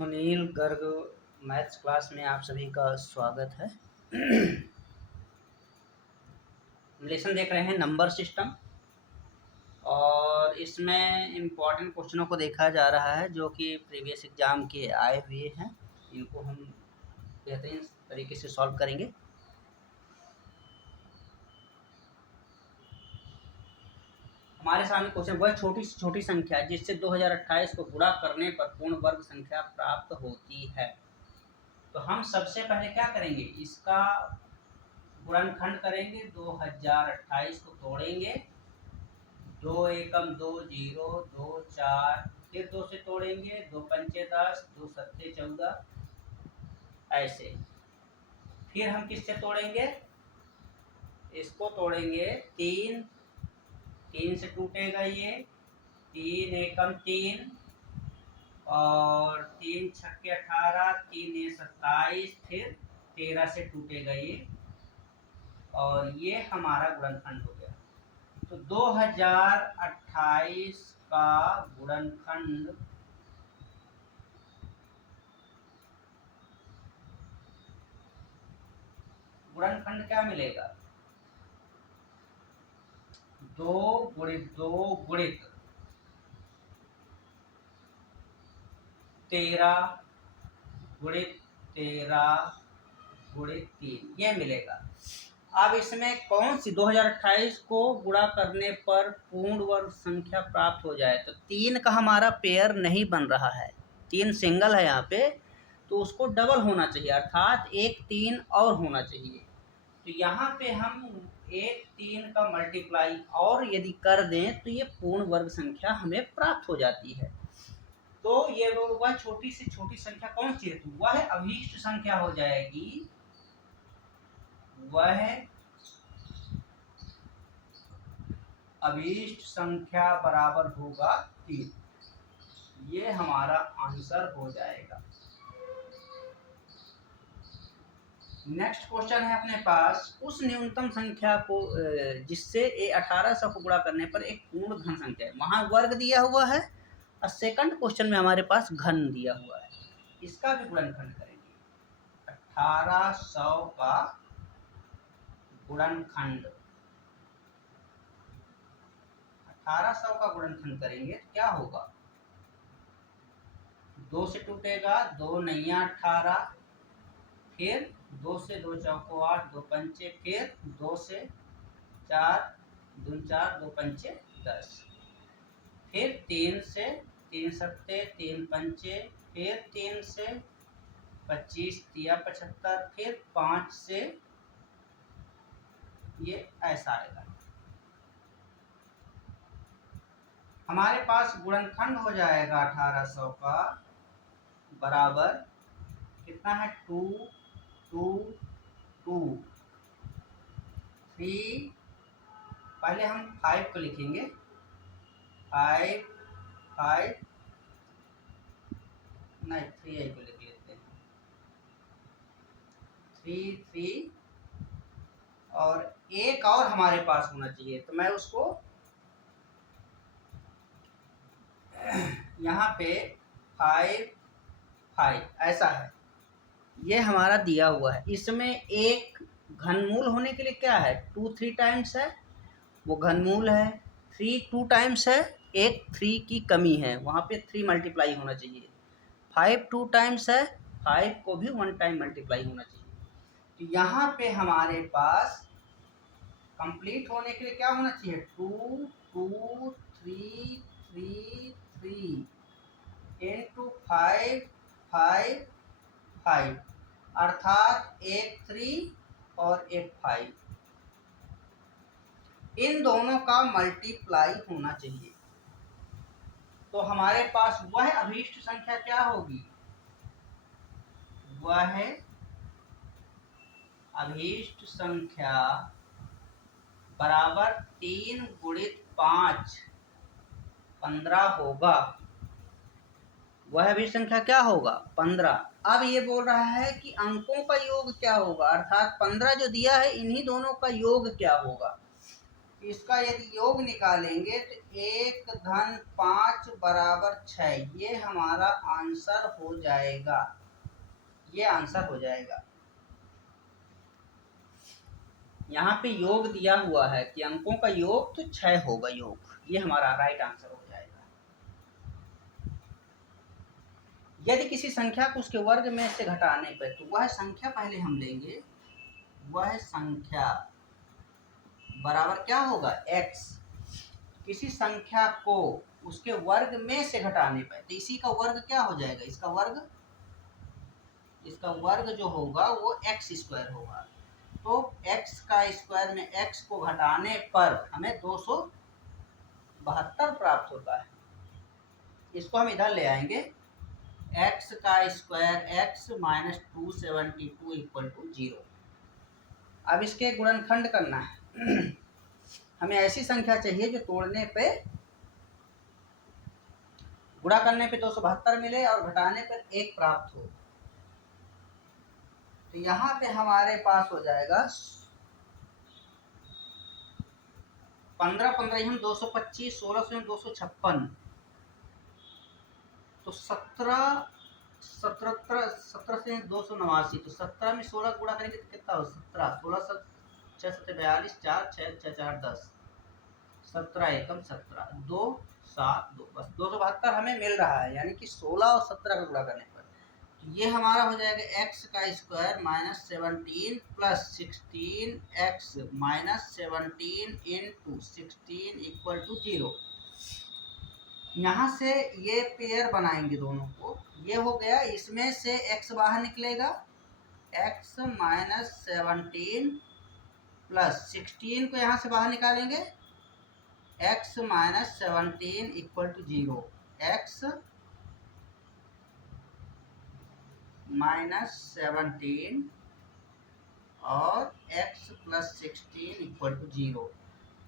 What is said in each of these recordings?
Sunil Garg maths class में आप सभी का स्वागत है। लेसन देख रहे हैं नंबर सिस्टम, और इसमें इम्पॉर्टेंट क्वेश्चनों को देखा जा रहा है जो कि प्रीवियस एग्जाम के आए हुए हैं। इनको हम बेहतरीन तरीके से सॉल्व करेंगे। हमारे सामने क्वेश्चन वह छोटी से छोटी संख्या जिससे 2028 को गुणा करने पर पूर्ण वर्ग संख्या प्राप्त होती है। तो हम सबसे पहले क्या करेंगे, इसका गुणनखंड करेंगे। 2028 को तोड़ेंगे, 2 एकम 2 जीरो, 2 4, फिर 2 से तोड़ेंगे, 2 पंचे 10, 2 सत्ते 14, ऐसे। फिर हम किससे तोड़ेंगे, इसको तोड़ेंगे 3 से टूटेगा ये, 3 एकम 3 और 3 छक्के 18, 3 ये 27, फिर 13 से टूटेगा ये, और ये हमारा गुणनखंड हो गया। तो 2028 का गुणनखंड क्या मिलेगा, 2 गुणित 2 गुणित 13 गुणित 13 गुणित 3, ये मिलेगा। अब इसमें कौन सी 2028 को गुणा करने पर पूर्ण वर्ग संख्या प्राप्त हो जाए, तो 3 का हमारा पेयर नहीं बन रहा है, 3 सिंगल है यहाँ पे, तो उसको डबल होना चाहिए, अर्थात 1 3 और होना चाहिए। तो यहाँ पे हम 1 3 का मल्टीप्लाई और यदि कर दें तो ये पूर्ण वर्ग संख्या हमें प्राप्त हो जाती है। तो ये वह छोटी से छोटी संख्या कौन सी है, तो वह अभीष्ट संख्या हो जाएगी, वह अभीष्ट संख्या बराबर होगा 3। ये हमारा आंसर हो जाएगा। नेक्स्ट क्वेश्चन है अपने पास, उस न्यूनतम संख्या को जिससे 1800 को गुणा करने पर एक पूर्ण घन संख्या है, वहां वर्ग दिया हुआ है और सेकंड क्वेश्चन में हमारे पास घन दिया हुआ है। इसका भी गुणनखंड करेंगे, 1800 का गुणनखंड, 1800 का गुणनखंड करेंगे तो क्या होगा, 2 से टूटेगा, 2 नैया 18, फिर 2 से 2 चौको 8, 2 पंचे, फिर 2 से 4 2 4, 2 पंचे 10, फिर 3 से 3 सत्ते 3 पंचे, फिर 3 से 25 या 75, फिर 5 से ये ऐसा आएगा। हमारे पास गुणनखंड हो जाएगा 1800 का बराबर कितना है, 2 2 2 3, पहले हम 5 को लिखेंगे, 5 5 नहीं 3 को लिख लेते हैं, 3 3, और एक और हमारे पास होना चाहिए, तो मैं उसको यहाँ पे 5 5 ऐसा है, ये हमारा दिया हुआ है। इसमें एक घनमूल होने के लिए क्या है, 2 3 टाइम्स है, वो घनमूल है। 3 2 टाइम्स है, एक 3 की कमी है, वहाँ पे 3 मल्टीप्लाई होना चाहिए। 5 2 टाइम्स है, 5 को भी 1 टाइम मल्टीप्लाई होना चाहिए। तो यहाँ पे हमारे पास कंप्लीट होने के लिए क्या होना चाहिए, 2 2 3 3 3 इंटू 5 5 5, अर्थात एक 3 और एक 5, इन दोनों का मल्टीप्लाई होना चाहिए। तो हमारे पास वह अभीष्ट संख्या क्या होगी, वह अभीष्ट संख्या बराबर 3 गुणित 5 15 होगा। वह अभीष्ट संख्या क्या होगा, 15। अब ये बोल रहा है कि अंकों का योग क्या होगा, अर्थात 15 जो दिया है इन्हीं दोनों का योग क्या होगा। इसका यदि योग निकालेंगे तो 1 धन 5 बराबर 6, ये हमारा आंसर हो जाएगा, ये आंसर हो जाएगा। यहाँ पे योग दिया हुआ है कि अंकों का योग तो 6 होगा योग, ये हमारा राइट आंसर हो जाएगा। यदि किसी संख्या को उसके वर्ग में से घटाने पर, तो वह संख्या पहले हम लेंगे, वह संख्या बराबर क्या होगा x। किसी संख्या को उसके वर्ग में से घटाने पर, तो इसी का वर्ग क्या हो जाएगा, इसका वर्ग जो होगा वो x स्क्वायर होगा। तो x का स्क्वायर में x को घटाने पर हमें 272 प्राप्त होता है। इसको हम इधर ले आएंगे, x का square x minus 272 equal to 0। अब इसके गुणनखंड करना है। हमें ऐसी संख्या चाहिए जो तोड़ने पे, गुणा करने पे 272 मिले और घटाने पर 1 प्राप्त हो। तो यहाँ पे हमारे पास हो जाएगा 15 15 हम 225, 16 से 256, तो 17 17 से 289, तो 17 में 16 गुणा करेंगे तो कितना हो, 17 16 6 7 42, 4 6 6 4 10, 17 एकम 17, 2 7 2, बस 272 हमें मिल रहा है, यानी कि 16 और 17 का गुणा करने पर। तो ये हमारा हो जाएगा x का square minus 17 plus 16 x minus 17 into 16 equal to 0। यहाँ से ये पेयर बनाएंगे दोनों को, ये हो गया, इसमें से x बाहर निकलेगा, x माइनस 17 प्लस 16 को यहाँ से बाहर निकालेंगे, x minus 17 equal to 0, x minus 17 और x प्लस 16 इक्वल टू 0।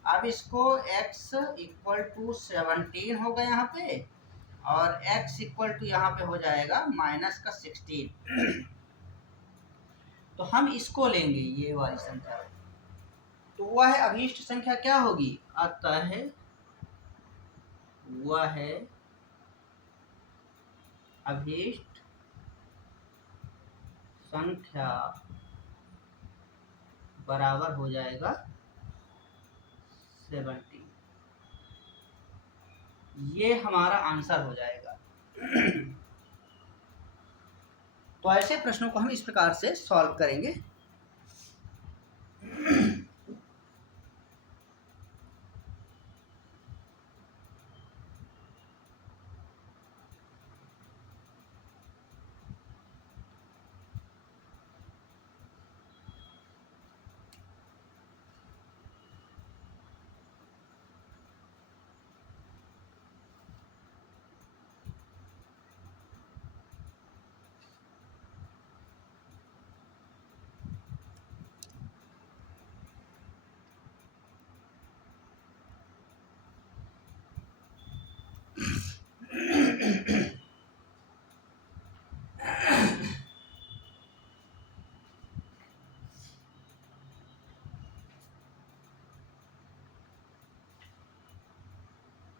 अब इसको x इक्वल टू 17 होगा यहाँ पे, और x इक्वल टू यहाँ पे हो जाएगा माइनस का 16। तो हम इसको लेंगे, ये वाली संख्या, तो वह अभीष्ट संख्या क्या होगी, अतः वह अभीष्ट संख्या बराबर हो जाएगा 70। ये हमारा आंसर हो जाएगा। तो ऐसे प्रश्नों को हम इस प्रकार से सॉल्व करेंगे।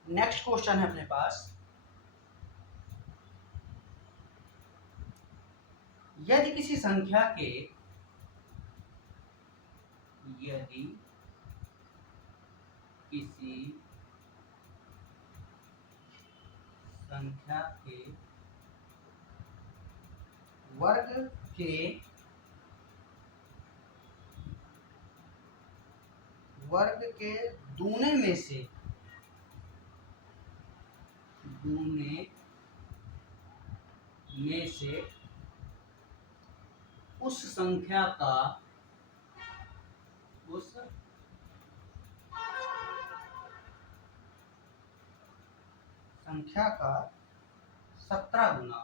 नेक्स्ट क्वेश्चन है अपने पास, यदि किसी संख्या के वर्ग के दूने में से उस संख्या का 17 गुना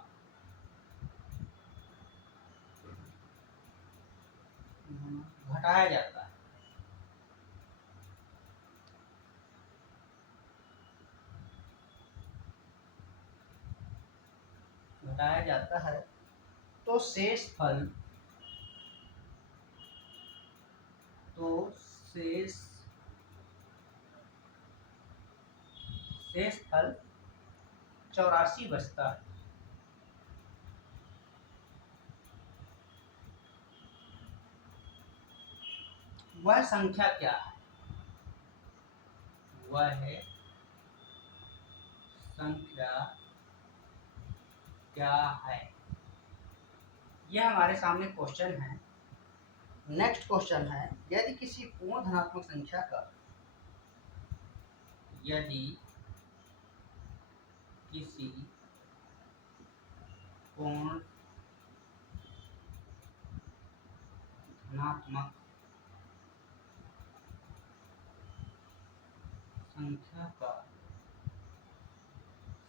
घटाया जाता है, तो शेष शेषफल 84 बचता है। वह संख्या क्या है? वह संख्या क्या है? यह हमारे सामने क्वेश्चन है। नेक्स्ट क्वेश्चन है, यदि किसी पूर्ण धनात्मक संख्या का यदि किसी पूर्ण धनात्मक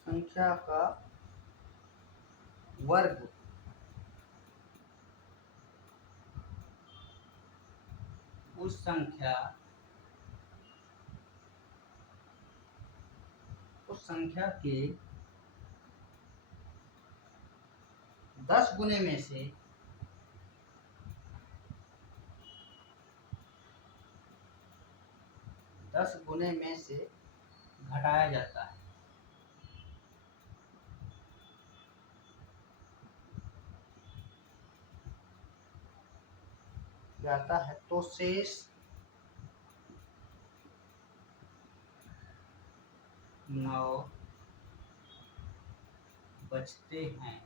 संख्या का वर्ग उस संख्या के 10 गुने में से 10 गुने में से घटाया जाता है। तो शेष 9 बचते हैं।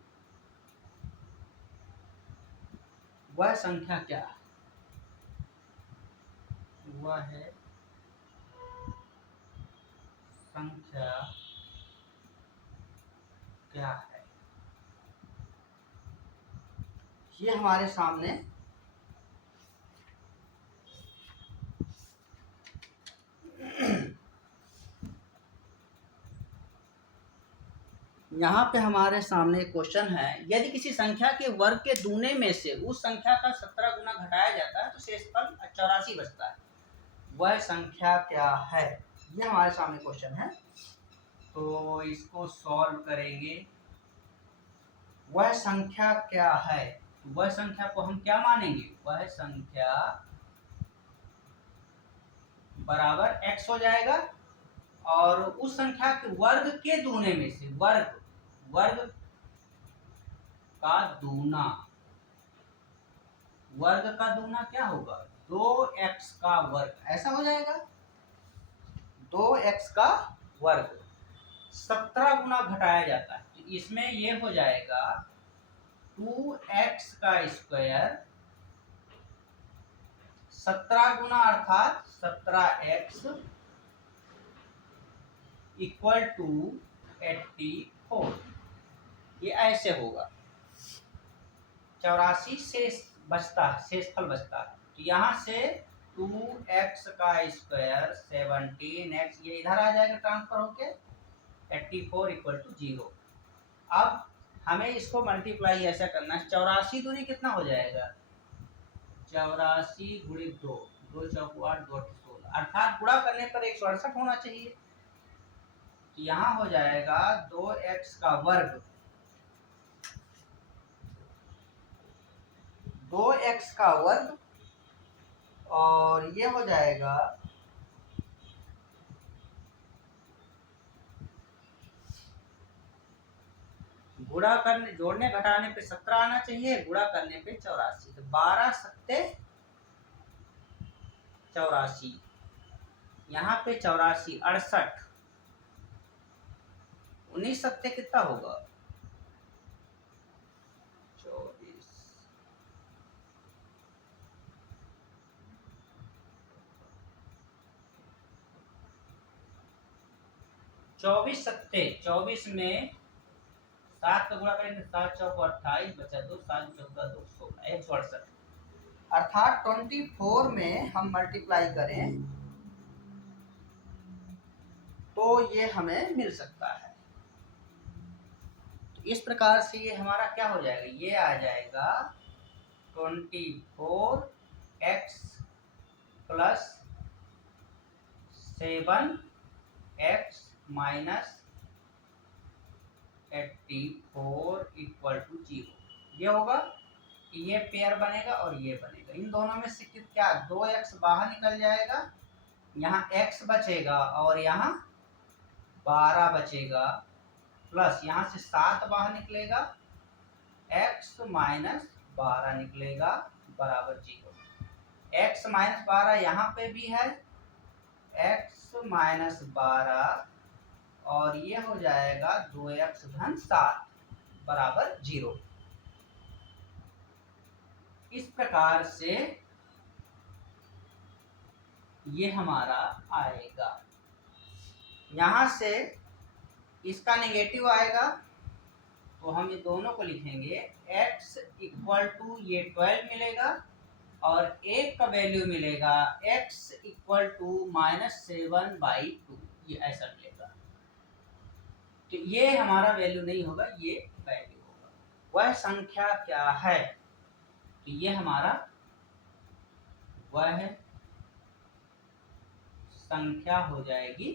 वह संख्या क्या है? वह संख्या क्या है? ये हमारे सामने यहाँ पे हमारे सामने क्वेश्चन है, यदि किसी संख्या के वर्ग के दूने में से उस संख्या का 17 गुना घटाया जाता है तो शेषफल 84 बचता है। वह संख्या क्या है? यह हमारे सामने क्वेश्चन है। तो इसको सॉल्व करेंगे। वह संख्या क्या है? वह संख्या को हम क्या मानेंगे? वह संख्या बराबर x हो जाएगा और उस संख्या के वर्ग के दूने में से वर्ग का दूना क्या होगा? 2x का वर्ग, ऐसा हो जाएगा। 2x का वर्ग 17 गुना घटाया जाता है तो इसमें ये हो जाएगा 2x का स्क्वायर 17 गुना अर्थात 17x इक्वल टू 84। ये ऐसे होगा। 84 शेषफल बचता है। तो यहाँ से 2x का स्क्वायर 17x ये इधर आ जाएगा ट्रांसफर होके 84 इक्वल टू 0। अब हमें इसको मल्टीप्लाई ऐसा करना है। 84 दूनी कितना हो जाएगा? 84 गुणित 2, 2 चौक 8, 2 16 अर्थात गुणा करने पर 168 होना चाहिए। यहाँ हो जाएगा 2x का वर्ग 2x का वर्ग और ये हो जाएगा गुणा करने जोड़ने घटाने पे 17 आना चाहिए, गुणा करने पे 84। तो 12 सत्ते 84, यहाँ पे 84 68, 19 सत्ते कितना होगा? 24। 24 सत्ते 24 में 7 का गुणा करेंगे 7 चौक 28 बचा 2, 7 चौका 2 16 168 अर्थात 24 में हम मल्टीप्लाई करें तो ये हमें मिल सकता है। तो इस प्रकार से ये हमारा क्या हो जाएगा? ये आ जाएगा 24x plus 7x minus 84 equal to 0। ये होगा, ये पेयर बनेगा और ये बनेगा। इन दोनों में से क्या 2x बाहर निकल जाएगा, यहाँ x बचेगा और यहाँ 12 बचेगा, प्लस यहाँ से 7 बाहर निकलेगा, x माइनस 12 निकलेगा बराबर 0। x माइनस 12 यहाँ पे भी है, x माइनस 12 और ये हो जाएगा 2x धन 7 बराबर 0। इस प्रकार से ये हमारा आएगा। यहाँ से इसका नेगेटिव आएगा तो हम ये दोनों को लिखेंगे, x इक्वल टू ये 12 मिलेगा और एक का वैल्यू मिलेगा x इक्वल टू -7/2, ये ऐसा मिलेगा। तो ये हमारा वैल्यू नहीं होगा, ये वैल्यू होगा। वह संख्या क्या है? तो ये हमारा वह संख्या हो जाएगी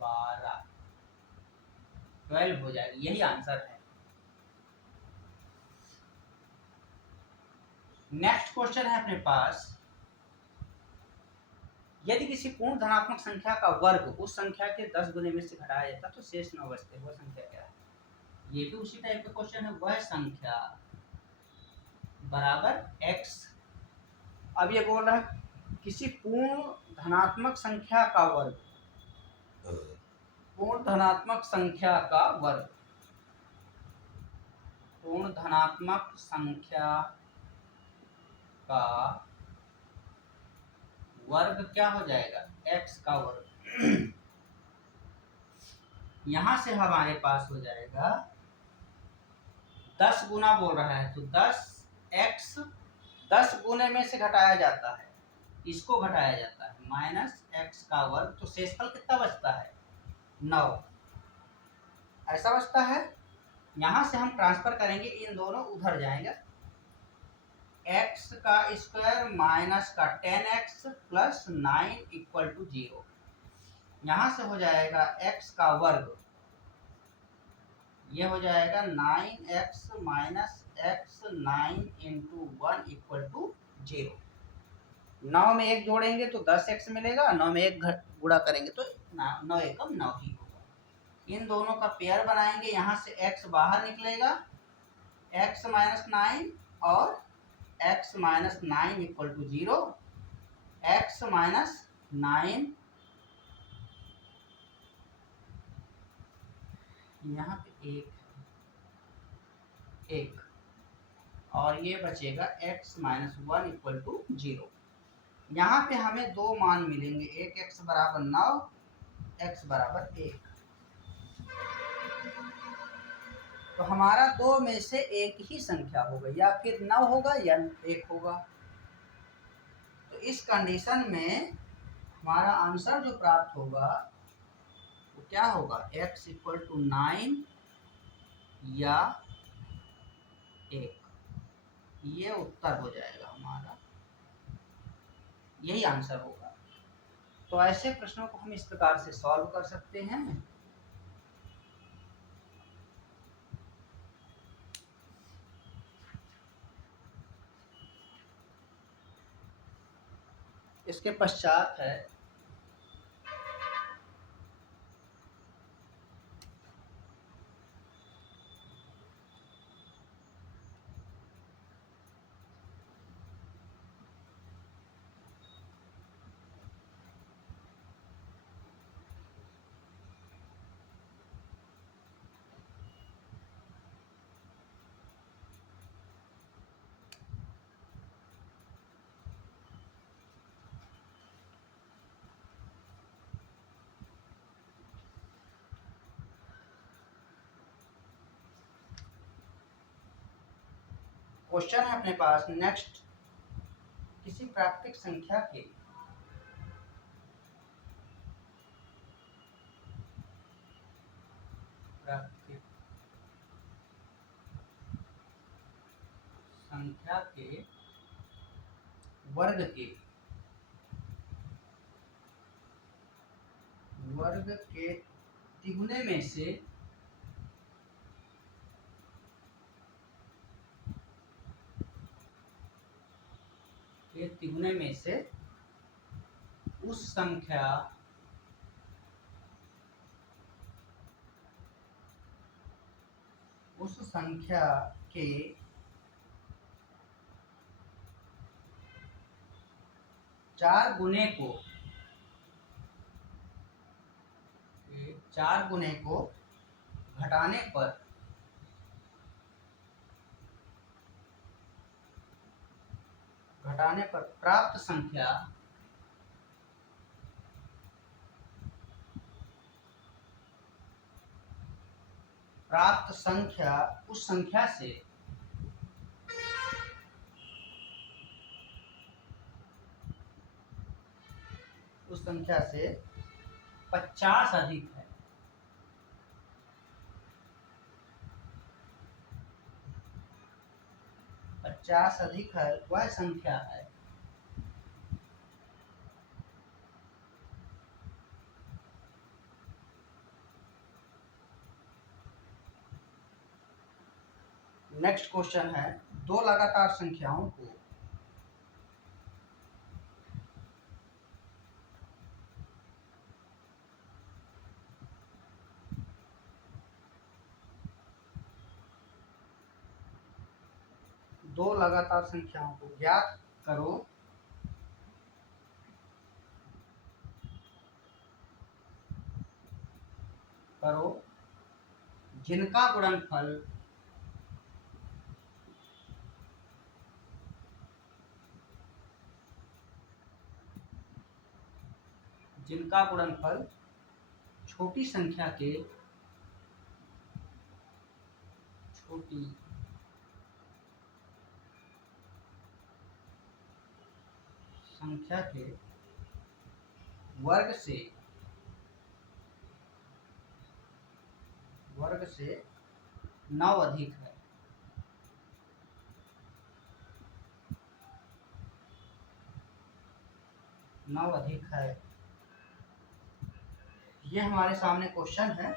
12 हो जाएगी, यही आंसर है। नेक्स्ट क्वेश्चन है अपने पास, यदि किसी पूर्ण धनात्मक संख्या का वर्ग उस संख्या के 10 गुने में से घटाया जाता तो शेष 9 बचते, वह संख्या क्या है? ये भी उसी टाइप का क्वेश्चन है। वह संख्या बराबर x। अब ये बोल रहा है किसी पूर्ण धनात्मक संख्या का वर्ग, पूर्ण धनात्मक संख्या का वर्ग, पूर्ण धनात्मक संख्या का वर्ग क्या हो जाएगा? x का वर्ग। यहां से हमारे पास हो जाएगा 10 गुना बोल रहा है तो 10x 10 गुने में से घटाया जाता है, इसको घटाया जाता है -x का वर्ग, तो शेषफल कितना बचता है? 9 ऐसा बचता है। यहां से हम ट्रांसफर करेंगे, इन दोनों उधर जाएंगे, x का स्क्वायर माइनस का 10x प्लस 9 इक्वल टू 0। यहां से हो जाएगा x का वर्ग, ये हो जाएगा 9x minus x 9 into 1 equal to 0। 9 में 1 जोड़ेंगे तो 10x मिलेगा, 9 में 1 गुणा करेंगे तो 9 एकम 9 ही होगा। इन दोनों का पेयर बनाएंगे, यहाँ से x बाहर निकलेगा, x माइनस 9 और x minus 9 equal to 0। x minus 9 यहाँ पे 1 और ये बचेगा x माइनस 1 इक्वल टू 0। यहाँ पे हमें दो मान मिलेंगे, एक x बराबर 9, x बराबर 1। तो हमारा दो में से एक ही संख्या होगा, या फिर 9 होगा या 1 होगा। तो इस कंडीशन में हमारा आंसर जो प्राप्त होगा वो क्या होगा? x इक्वल टू 9 या 1, ये उत्तर हो जाएगा हमारा, यही आंसर होगा। तो ऐसे प्रश्नों को हम इस प्रकार से सॉल्व कर सकते हैं। इसके पश्चात है क्वेश्चन है अपने पास नेक्स्ट, किसी प्राकृतिक संख्या के वर्ग के तिगुने में से उस संख्या उस संख्या के चार गुने को घटाने पर प्राप्त संख्या उस संख्या से 50 अधिक है। वह संख्या है। नेक्स्ट क्वेश्चन है, दो लगातार संख्याओं को ज्ञात करो जिनका गुणनफल छोटी संख्या के वर्ग से 9 अधिक है। ये हमारे सामने क्वेश्चन है।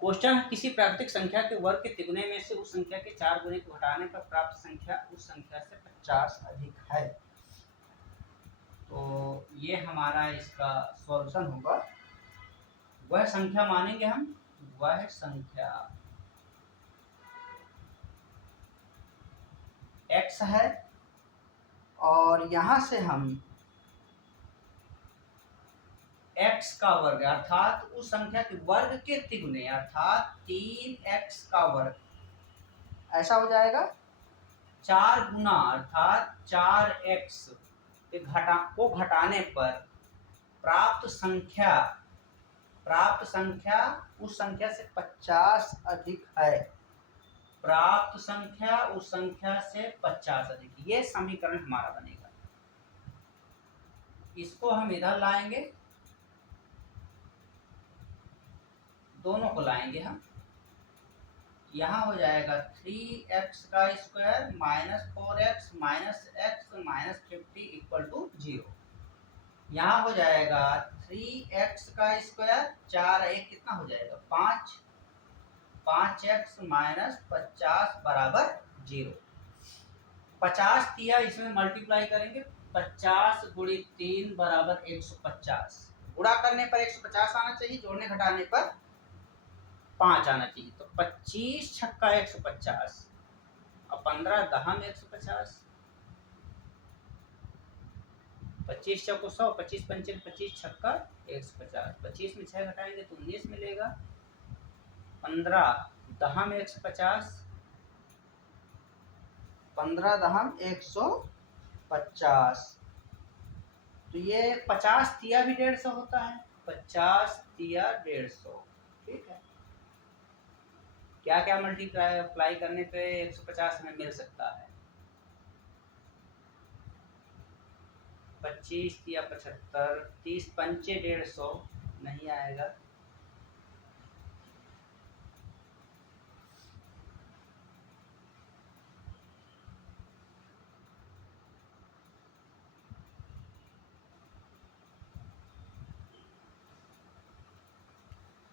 क्वेश्चन है, किसी प्राकृतिक संख्या के वर्ग के तिगुने में से उस संख्या के 4 गुने को घटाने पर प्राप्त संख्या उस संख्या से 50 अधिक है। तो ये हमारा इसका सॉल्यूशन होगा। वह संख्या मानेंगे हम, वह संख्या x है और यहाँ से हम x का वर्ग अर्थात उस संख्या के वर्ग के तिगुने अर्थात 3x का वर्ग, ऐसा हो जाएगा। 4 गुना अर्थात 4x को घटाने पर प्राप्त संख्या उस संख्या से 50 अधिक है। प्राप्त संख्या उस संख्या से 50 अधिक, ये समीकरण हमारा बनेगा। इसको हम इधर लाएंगे, दोनों को लाएंगे हम। यहाँ हो जाएगा 3x का square minus 4x minus x minus 50 equal to 0। यहाँ हो जाएगा 3x का स्क्वायर 4 1 कितना हो जाएगा 5, 5x माइनस 50 बराबर 0। 50 दिया, इसमें मल्टीप्लाई करेंगे। 50 गुणित 3 बराबर 150। गुणा करने पर 150 आना चाहिए, जोड़ने घटाने पर 5 आना चाहिए। तो 25 छक्का 150 और 15 दहम 150। 25 चौको 100, 25 पंचे 25 छक्का 150। 25 में 6 घटाएंगे तो 19 मिलेगा। 15 दहम 150, 15 दहम 150। तो ये 50 तिया भी 150 होता है। 50 तिया 150, ठीक है। क्या क्या मल्टीप्लाई अप्लाई करने पे 150 हमें मिल सकता है। 25 तिया 75, 30 पंचे 150 नहीं आएगा।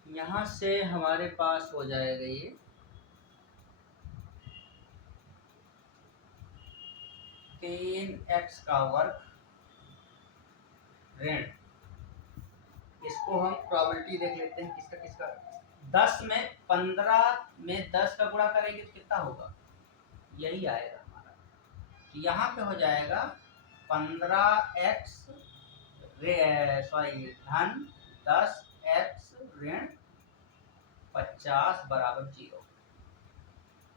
यहाँ से हमारे पास हो जाएगा ये 3x का वर्ग ऋण, इसको हम प्रोबेबिलिटी देख लेते हैं किसका किसका। 10 में 15 में 10 का गुणा करेंगे तो कितना होगा, यही आएगा हमारा। तो यहाँ पे हो जाएगा 15x धन 10x ऋण 50 बराबर 0।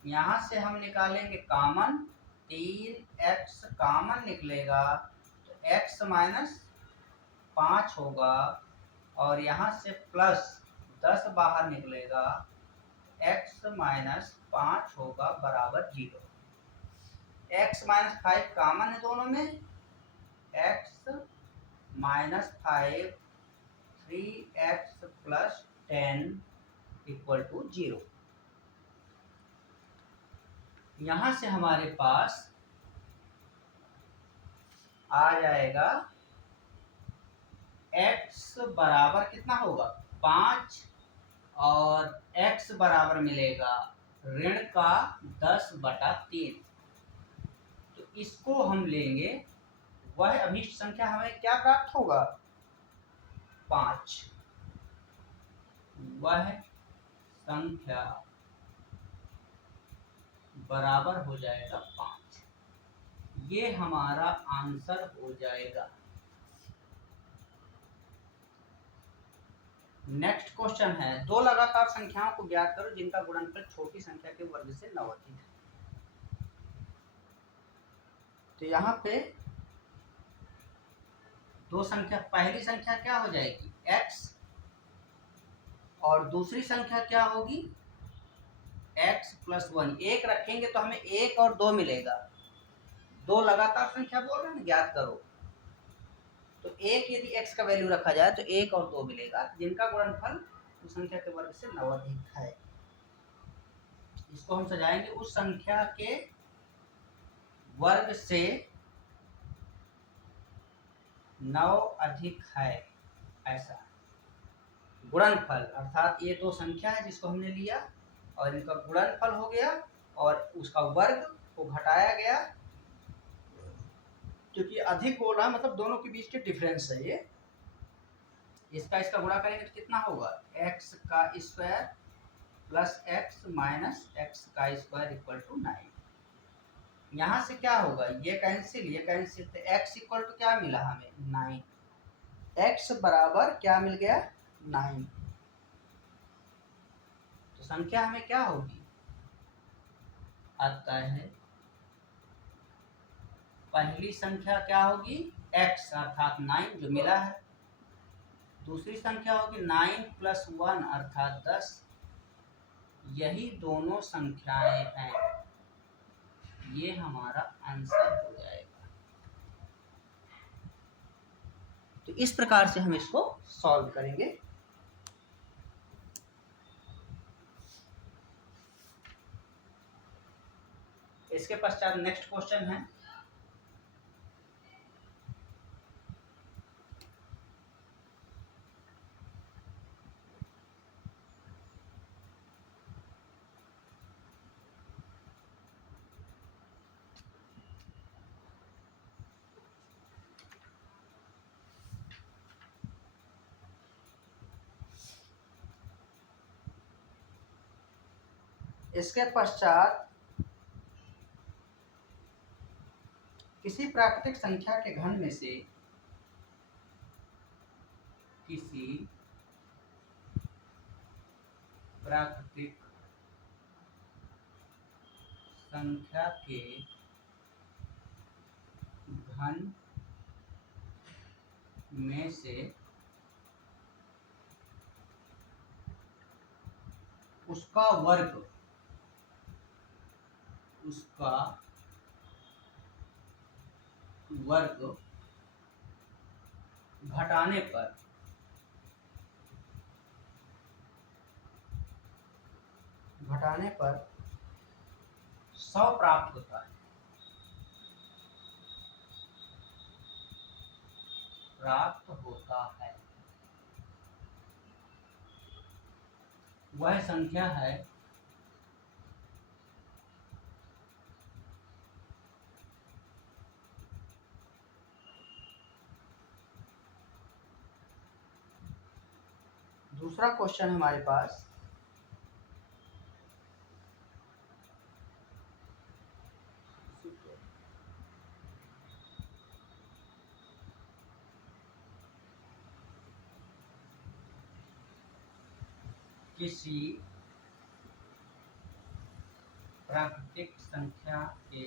यहाँ से हम निकालेंगे कॉमन, 3x कॉमन निकलेगा तो x माइनस 5 होगा, और यहाँ से प्लस 10 बाहर निकलेगा, x माइनस 5 होगा बराबर 0। x माइनस 5 कॉमन है दोनों में, x minus 5 3x plus 10 equal to 0। यहाँ से हमारे पास आ जाएगा x बराबर कितना होगा 5, और x बराबर मिलेगा ऋण का 10/3। तो इसको हम लेंगे, वह अभीष्ट संख्या हमें क्या प्राप्त होगा 5, वह संख्या बराबर हो जाएगा 5। ये हमारा आंसर हो जाएगा। नेक्स्ट क्वेश्चन है, दो लगातार संख्याओं को ज्ञात करो जिनका गुणनफल छोटी संख्या के वर्ग से 9 अधिक है। तो यहाँ पे दो संख्या, पहली संख्या क्या हो जाएगी x, और दूसरी संख्या क्या होगी x प्लस 1। एक रखेंगे तो हमें 1 और 2 मिलेगा। दो लगातार संख्या बोल रहे हैं ना ज्ञात करो, तो एक यदि x का वैल्यू रखा जाए तो 1 और 2 मिलेगा, जिनका गुणनफल उस संख्या के वर्ग से 9 अधिक है। इसको हम सजाएंगे उस संख्या के वर्ग से 9 अधिक है, ऐसा गुणनफल, अर्थात ये दो संख्या है जिसको हमने लिया और इनका गुणनफल हो गया और उसका वर्ग को घटाया गया, क्योंकि अधिक बोल रहा है मतलब दोनों के बीच के डिफरेंस है ये। इसका इसका गुणा करेंगे तो कितना होगा x का square plus x minus x का स्क्वायर इक्वल टू 9। यहाँ से क्या होगा, ये कैंसिल तो x इक्वल टू क्या मिला हमें 9। x बराबर क्या मिल गया 9। तो संख्या हमें क्या होगी, आता है पहली संख्या क्या होगी x अर्थात 9 जो मिला है, दूसरी संख्या होगी 9 प्लस 1 अर्थात 10। यही दोनों संख्याएं हैं, ये हमारा आंसर हो जाएगा। तो इस प्रकार से हम इसको सॉल्व करेंगे। इसके पश्चात नेक्स्ट क्वेश्चन है, इसके पश्चात किसी प्राकृतिक संख्या के घन में से किसी प्राकृतिक संख्या के घन में से उसका वर्ग घटाने पर घटाने पर 100 प्राप्त होता है, वह संख्या है दूसरा क्वेश्चन हमारे पास, किसी प्राकृतिक संख्या के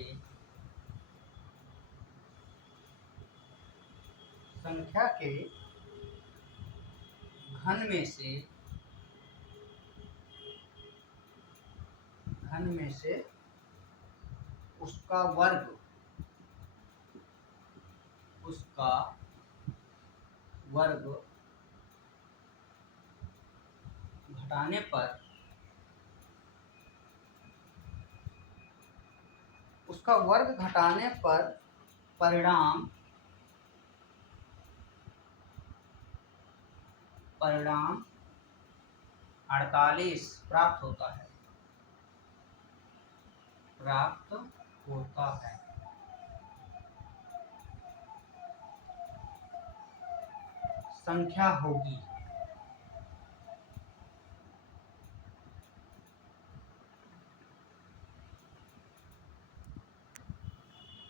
घन में से उसका वर्ग घटाने पर परिणाम 48 प्राप्त होता है। संख्या होगी।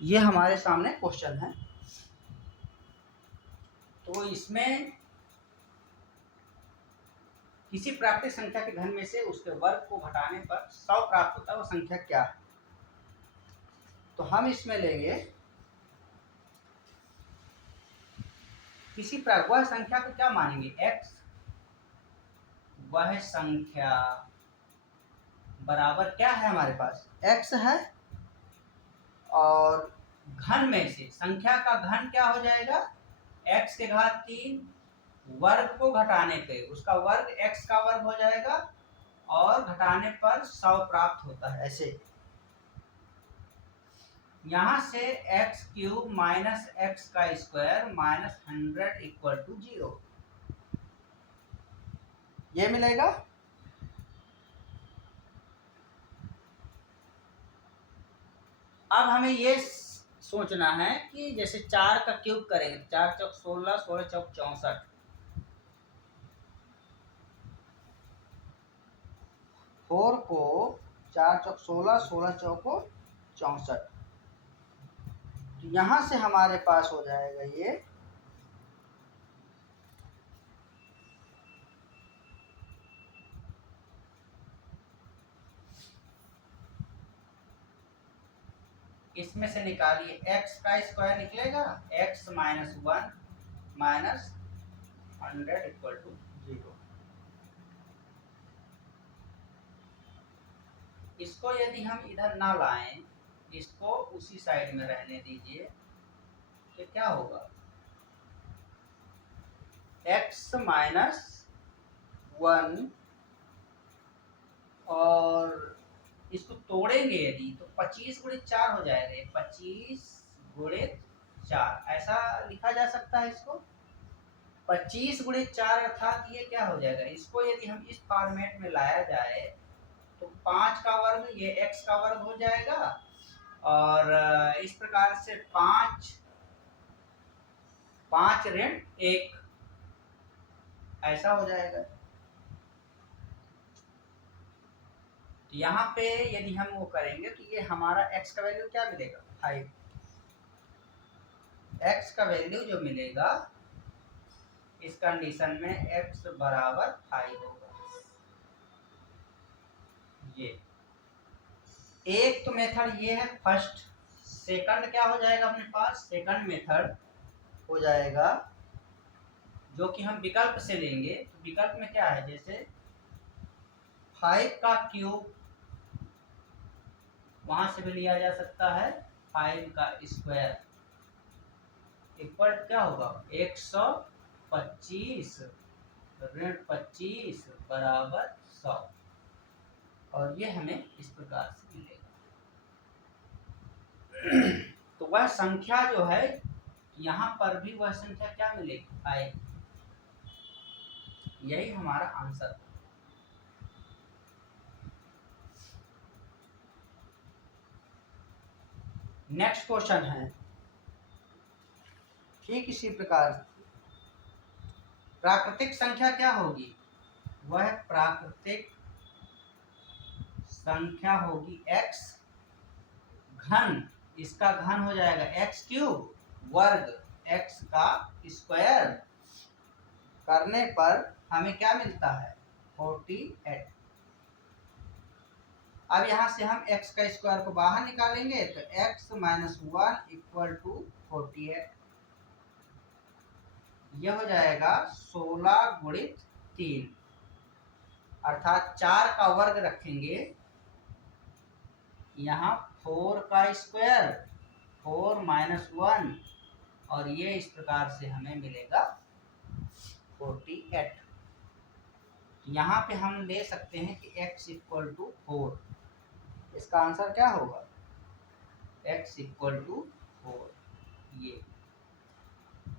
ये हमारे सामने क्वेश्चन है। तो इसमें किसी प्राकृतिक संख्या के घन में से उसके वर्ग को घटाने पर 100 प्राप्त होता है, वो संख्या क्या है? तो हम इसमें लेंगे किसी वह संख्या को क्या मानेंगे, x। वह संख्या बराबर क्या है हमारे पास, x है, और घन में से संख्या का घन क्या हो जाएगा, x के घात 3, वर्ग को घटाने पे उसका वर्ग x का वर्ग हो जाएगा, और घटाने पर 100 प्राप्त होता है। ऐसे यहाँ से x³ माइनस एक्स का स्क्वायर माइनस 100 इक्वल टू 0, ये मिलेगा। अब हमें ये सोचना है कि जैसे 4 का क्यूब करेंगे, 4 चौक 16, 16 चौक 64, 4 को 4 चौक 16, 16 चौको 64, तो यहाँ से हमारे पास हो जाएगा ये 1 इसमें से निकालिए, x का स्क्वायर निकलेगा, x minus 1 minus 100 equal to 0। इसको यदि हम इधर ना लाएं, इसको उसी साइड में रहने दीजिए, तो क्या होगा, x माइनस 1, और इसको तोड़ेंगे यदि तो 25 गुणित 4 हो जाएगा, 25 गुणित 4 ऐसा लिखा जा सकता है इसको। 25 गुणित 4 अर्थात ये क्या हो जाएगा, इसको यदि हम इस फॉर्मेट में लाया जाए तो 5 का वर्ग ये x का वर्ग हो जाएगा, और इस प्रकार से 5 ऋण 1 ऐसा हो जाएगा। तो यहाँ पे यदि हम वो करेंगे तो ये हमारा x का वैल्यू क्या मिलेगा, 5। x का वैल्यू जो मिलेगा इस कंडीशन में x बराबर 5 होगा। ये एक तो मेथड ये है फर्स्ट। सेकंड क्या हो जाएगा अपने पास, सेकंड मेथड हो जाएगा जो कि हम विकल्प से लेंगे। तो विकल्प में क्या है, जैसे 5 का क्यूब वहां से भी लिया जा सकता है, 5 का स्क्वायर इक्वल क्या होगा, 125 ऋण 25 बराबर 100, और ये हमें इस प्रकार से मिलेगा। तो वह संख्या जो है, यहाँ पर भी वह संख्या क्या मिलेगी, 5। यही हमारा आंसर है। नेक्स्ट क्वेश्चन है ठीक इसी प्रकार, प्राकृतिक संख्या क्या होगी, वह प्राकृतिक संख्या होगी x घन, इसका घन हो जाएगा एक्स क्यूब वर्ग, x का स्क्वायर करने पर हमें क्या मिलता है 48। अब यहाँ से हम x का स्क्वायर को बाहर निकालेंगे तो x माइनस 1 इक्वल टू 48, यह हो जाएगा 16 गुणित 3, अर्थात 4 का वर्ग रखेंगे, यहाँ 4 का स्क्वायर 4 माइनस 1, और ये इस प्रकार से हमें मिलेगा 48। यहाँ पे हम ले सकते हैं कि x इक्वल टू 4, इसका आंसर क्या होगा x इक्वल टू 4। ये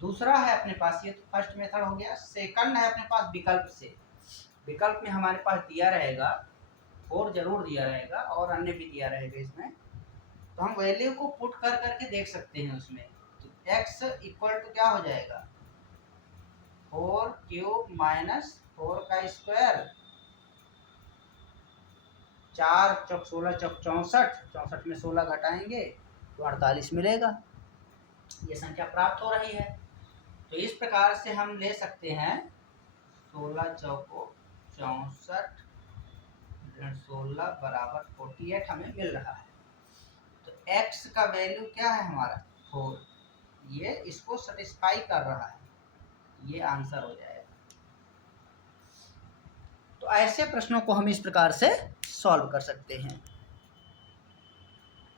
दूसरा है अपने पास, ये तो फर्स्ट मेथड हो गया। सेकंड है अपने पास विकल्प से। विकल्प में हमारे पास दिया रहेगा 4 जरूर दिया रहेगा और अन्य भी दिया रहेगा इसमें, तो हम वैल्यू को पुट कर करके देख सकते हैं उसमें। तो x इक्वल टू क्या हो जाएगा 4 क्यूब माइनस 4 का स्क्वायर, 4 चौक 16 चौक 64, 64 में 16 घटाएंगे तो 48 मिलेगा। ये संख्या प्राप्त हो रही है। तो इस प्रकार से हम ले सकते हैं 16 चौको 64 16 बराबर 48 हमें मिल रहा है। तो x का वैल्यू क्या है हमारा 4, ये इसको सेटिस्फाई कर रहा है, ये आंसर हो जाएगा। तो ऐसे प्रश्नों को हम इस प्रकार से सॉल्व कर सकते हैं।